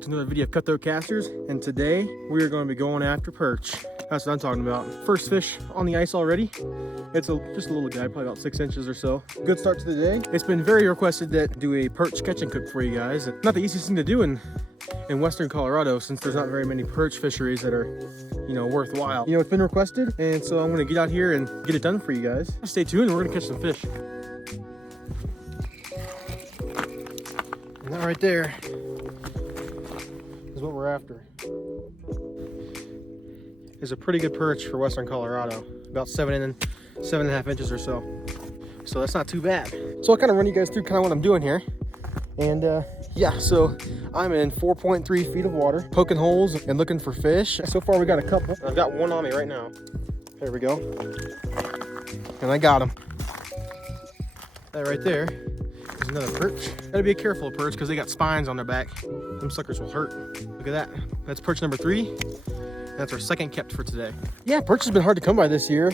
back to another video of Cutthroat Casters, and today we are going to be going after perch. That's what I'm talking about. First fish on the ice already. It's just a little guy, probably about 6 inches or so. Good start to the day. It's been very requested that I do a perch catch and cook for you guys. Not the easiest thing to do in western Colorado, since there's not very many perch fisheries that are, worthwhile. It's been requested, and so I'm gonna get out here and get it done for you guys. Stay tuned, we're gonna catch some fish. And that right there is what we're after. Is a pretty good perch for western Colorado, about 7.5 inches or so. So that's not too bad. So I'll kind of run you guys through kind of what I'm doing here. And yeah, so I'm in 4.3 feet of water, poking holes and looking for fish. So far we got a couple. I've got one on me right now. There we go. And I got him. That right there is another perch. Gotta be careful of perch because they got spines on their back. Them suckers will hurt. Look at that. That's perch number 3. That's our second kept for today. Yeah, perch has been hard to come by this year.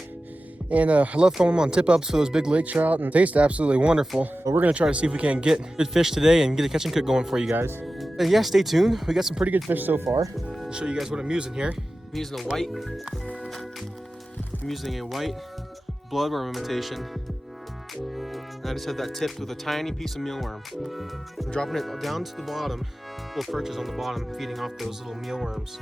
And I love throwing them on tip-ups for those big lake trout, and taste absolutely wonderful. But we're gonna try to see if we can get good fish today and get a catch and cook going for you guys. And yeah, stay tuned. We got some pretty good fish so far. I'll show you guys what I'm using here. I'm using a white bloodworm imitation. And I just had that tipped with a tiny piece of mealworm. I'm dropping it down to the bottom. Little perches on the bottom, feeding off those little mealworms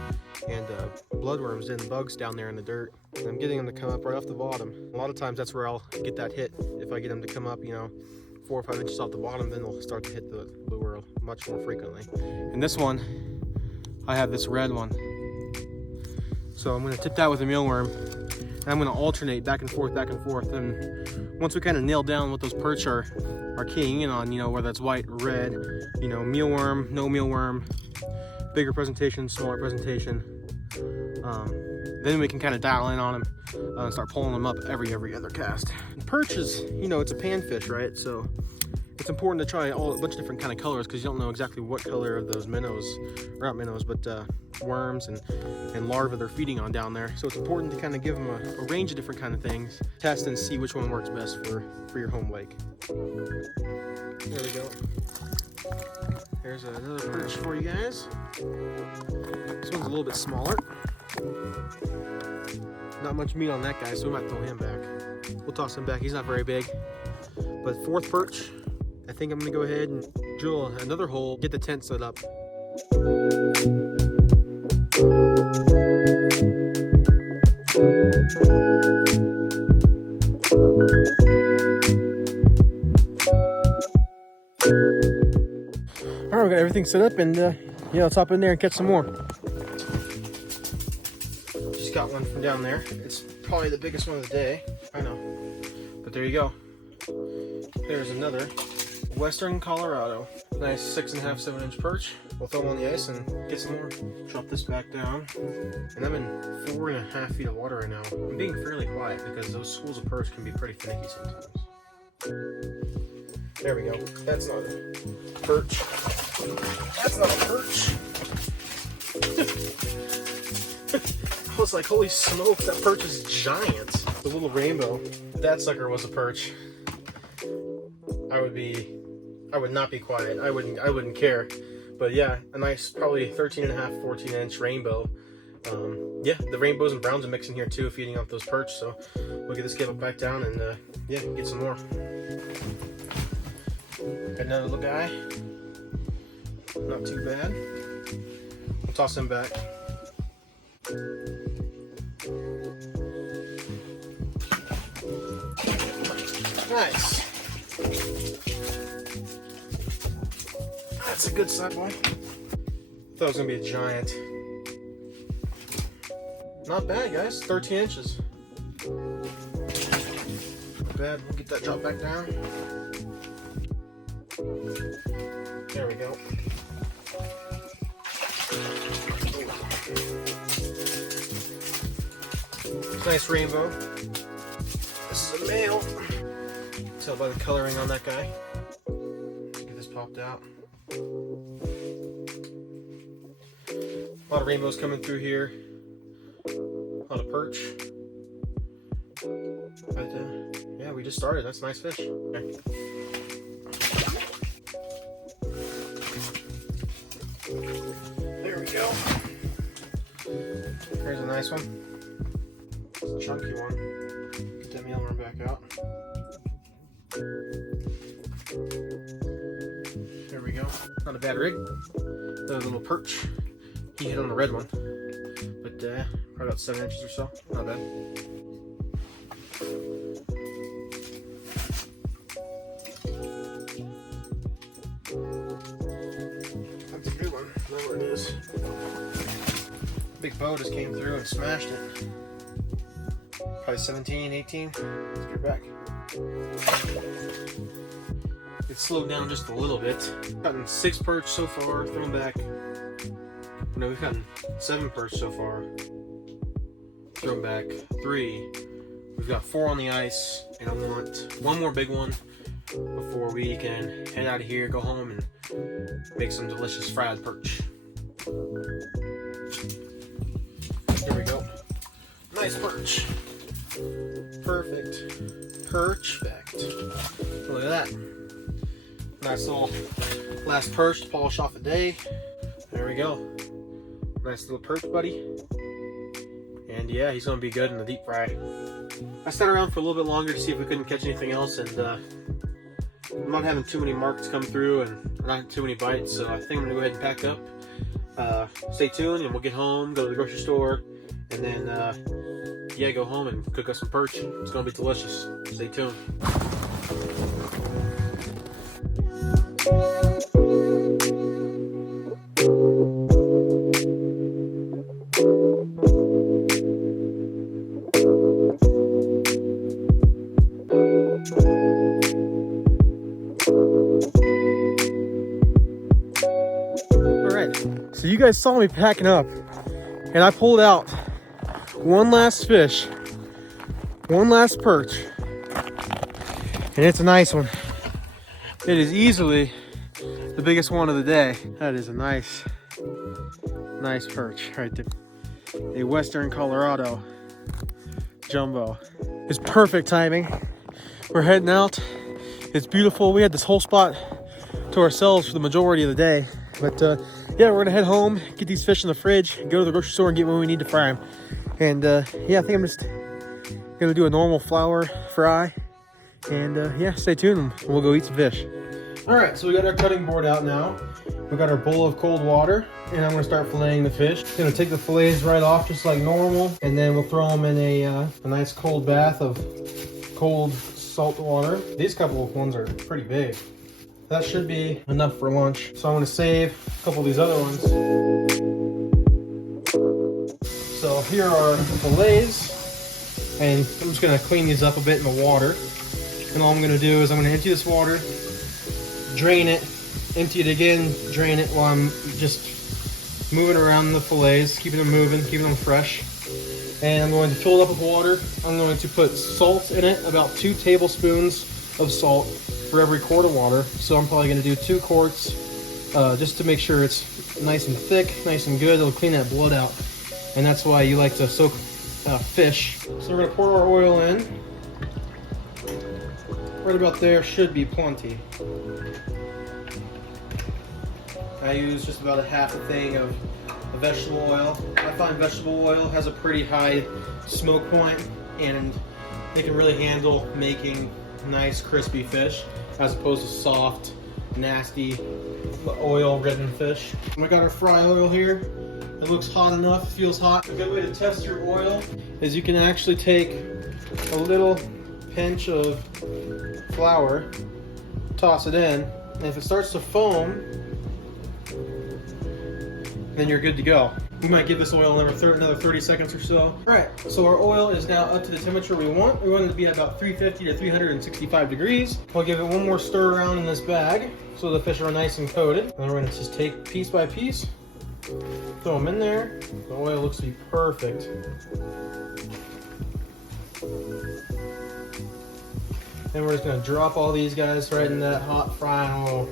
and bloodworms and bugs down there in the dirt. And I'm getting them to come up right off the bottom. A lot of times that's where I'll get that hit. If I get them to come up, 4 or 5 inches off the bottom, then they'll start to hit the lure much more frequently. And this one, I have this red one. So I'm gonna tip that with a mealworm. And I'm gonna alternate back and forth. And once we kind of nail down what those perch are keying in on, whether it's white or red, mealworm, no mealworm, bigger presentation, smaller presentation, then we can kind of dial in on them and start pulling them up every other cast. And perch is, it's a panfish, right? So it's important to try a bunch of different kind of colors because you don't know exactly what color of those minnows, or not minnows, but worms and larvae they're feeding on down there. So it's important to kind of give them a range of different kind of things, test and see which one works best for your home lake. There we go. There's another perch for you guys. This one's a little bit smaller. Not much meat on that guy, so we might throw him back. We'll toss him back. He's not very big. But 4th perch, I think I'm gonna go ahead and drill another hole, get the tent set up. All right, we got everything set up, and let's hop in there and catch some more. Just got one from down there. It's probably the biggest one of the day. I know, but there you go. There's another western Colorado, nice 6.5, 7-inch perch. We'll throw them on the ice and get some more. Drop this back down, and I'm in 4.5 feet of water right now. I'm being fairly quiet because those schools of perch can be pretty finicky sometimes. There we go. That's not a perch. That's not a perch. I was like, holy smokes, that perch is giant. The little rainbow. If that sucker was a perch, I would not be quiet. I wouldn't care. But yeah, a nice probably 13.5, 14-inch rainbow. Yeah, the rainbows and browns are mixing here too, feeding off those perch. So we'll get this cable back down and yeah, get some more. Got another little guy. Not too bad. We'll toss him back. Nice. That's a good size, boy. Thought it was gonna be a giant. Not bad, guys. 13 inches. Not bad. We'll get that drop back down. There we go. Nice rainbow. This is a male. Tell by the coloring on that guy. Get this popped out. A lot of rainbows coming through here. A lot of perch. But yeah, we just started. That's a nice fish. Okay. Here's a nice one. It's a chunky one. Get that mealworm back out. There we go. Not a bad rig. The little perch. He hit on the red one. But probably about 7 inches or so. Not bad. That's a good one. There it is. Big boat just came through and smashed it. Probably 17, 18. Let's get back. It slowed down just a little bit. Gotten 6 perch so far, thrown back. No, we've gotten 7 perch so far. Thrown back 3. We've got 4 on the ice, and I want 1 more big one before we can head out of here, go home, and make some delicious fried perch. There we go. Nice perch. Perfect. Perfect. Look at that. Nice little last perch to polish off the day. There we go. Nice little perch, buddy. And yeah, he's gonna be good in the deep fry. I sat around for a little bit longer to see if we couldn't catch anything else, and I'm not having too many marks come through and not too many bites, so I think I'm gonna go ahead and pack up. Stay tuned and we'll get home, go to the grocery store, and then yeah, go home and cook us some perch. It's gonna be delicious. Stay tuned. So you guys saw me packing up, and I pulled out one last fish, one last perch, and it's a nice one. It is easily the biggest one of the day. That is a nice perch right there. A Western Colorado jumbo. It's perfect timing. We're heading out. It's beautiful. We had this whole spot to ourselves for the majority of the day. But yeah, we're gonna head home, get these fish in the fridge, go to the grocery store and get what we need to fry them. And yeah, I think I'm just gonna do a normal flour fry. And yeah, stay tuned and we'll go eat some fish. All right, so we got our cutting board out now. We've got our bowl of cold water, and I'm gonna start filleting the fish. Gonna take the fillets right off just like normal, and then we'll throw them in a nice cold bath of cold salt water. These couple of ones are pretty big. That should be enough for lunch. So I'm gonna save a couple of these other ones. So here are the fillets, and I'm just gonna clean these up a bit in the water. And all I'm gonna do is I'm gonna empty this water, drain it, empty it again, drain it while I'm just moving around the fillets, keeping them moving, keeping them fresh. And I'm going to fill it up with water. I'm going to put salt in it, about 2 tablespoons of salt for every quart of water. So I'm probably going to do 2 quarts just to make sure it's nice and thick, nice and good. It'll clean that blood out, and that's why you like to soak fish. So we're going to pour our oil in. Right about there should be plenty. I use just about a half a thing of vegetable oil. I find vegetable oil has a pretty high smoke point, and they can really handle making nice crispy fish as opposed to soft, nasty, oil-ridden fish. We got our fry oil here. It looks hot enough, feels hot. A good way to test your oil is you can actually take a little pinch of flour, toss it in, and if it starts to foam, then you're good to go. We might give this oil another 30 seconds or so. All right, so our oil is now up to the temperature we want. We want it to be at about 350 to 365 degrees. We'll give it one more stir around in this bag so the fish are nice and coated. And we're gonna just take piece by piece, throw them in there. The oil looks to be perfect. And we're just gonna drop all these guys right in that hot frying oil.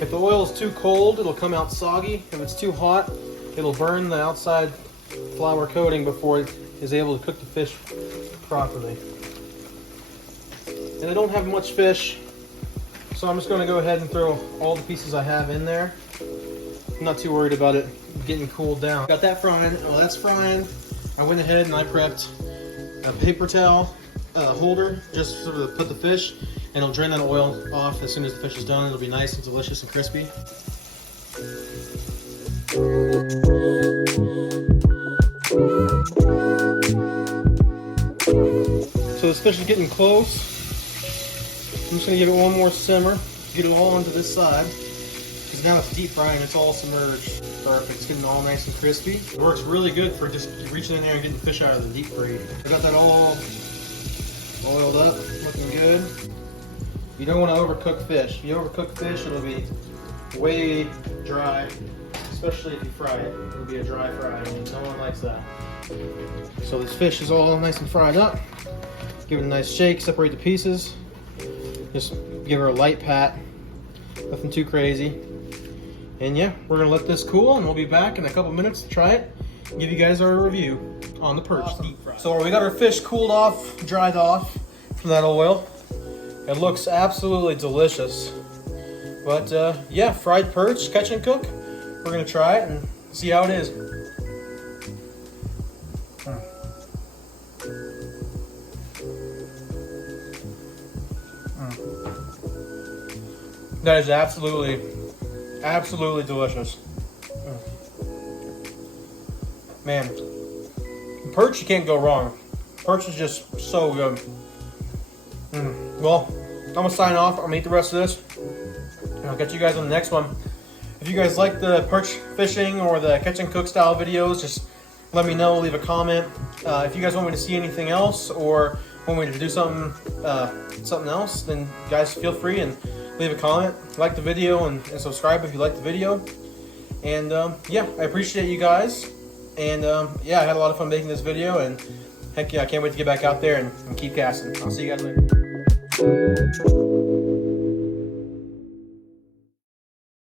If the oil is too cold, it'll come out soggy. If it's too hot, it'll burn the outside flour coating before it is able to cook the fish properly. And I don't have much fish, so I'm just gonna go ahead and throw all the pieces I have in there. I'm not too worried about it getting cooled down. Got that frying. Oh, that's frying. I went ahead and I prepped a paper towel holder just sort of put the fish, and it'll drain that oil off as soon as the fish is done. It'll be nice and delicious and crispy. So this fish is getting close. I'm just gonna give it one more simmer, get it all onto this side. Because now it's deep frying, it's all submerged. Perfect, it's getting all nice and crispy. It works really good for just reaching in there and getting the fish out of the deep fry. I got that all oiled up, looking good. You don't want to overcook fish. If you overcook fish, it'll be way dry, especially if you fry it. It'll be a dry fry, and no one likes that. So this fish is all nice and fried up. Give it a nice shake, separate the pieces. Just give her a light pat, nothing too crazy. And yeah, we're gonna let this cool, and we'll be back in a couple minutes to try it and give you guys our review on the perch. Awesome. So we got our fish cooled off, dried off from that oil. It looks absolutely delicious. But yeah, fried perch, catch and cook. We're gonna try it and see how it is. That is absolutely delicious. Man, perch, you can't go wrong. Perch is just so good. Well, I'm gonna sign off. I'm gonna eat the rest of this, and I'll catch you guys on the next one. If you guys like the perch fishing or the catch and cook style videos, just let me know, leave a comment. If you guys want me to see anything else or want me to do something else, then guys feel free and leave a comment, like the video, and subscribe if you like the video. And yeah, I appreciate you guys. And yeah, I had a lot of fun making this video, and heck yeah, I can't wait to get back out there and keep casting. I'll see you guys later.